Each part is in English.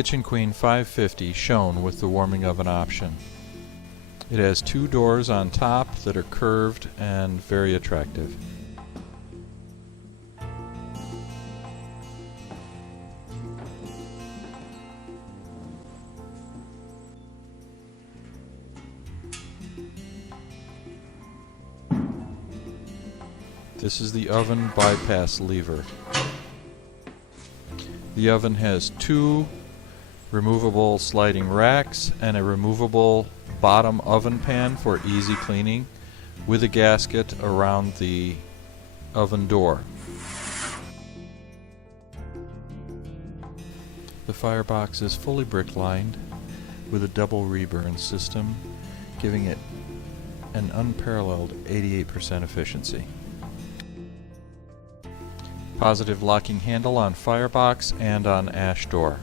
Kitchen Queen 550 shown with the warming oven option. It has two doors on top that are curved and very attractive. This is the oven bypass lever. The oven has two removable sliding racks and a removable bottom oven pan for easy cleaning with a gasket around the oven door. The firebox is fully brick lined with a double reburn system, giving it an unparalleled 88% efficiency. Positive locking handle on firebox and on ash door.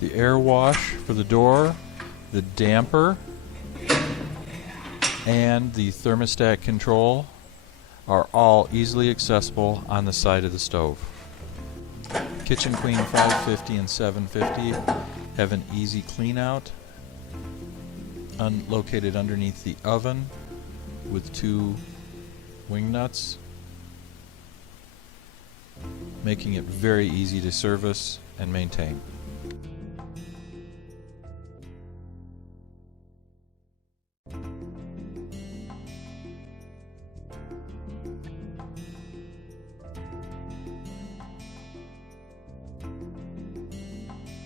The air wash for the door, the damper, and the thermostat control are all easily accessible on the side of the stove. Kitchen Queen 550 and 750 have an easy clean out located underneath the oven with two wing nuts, making it very easy to service and maintain.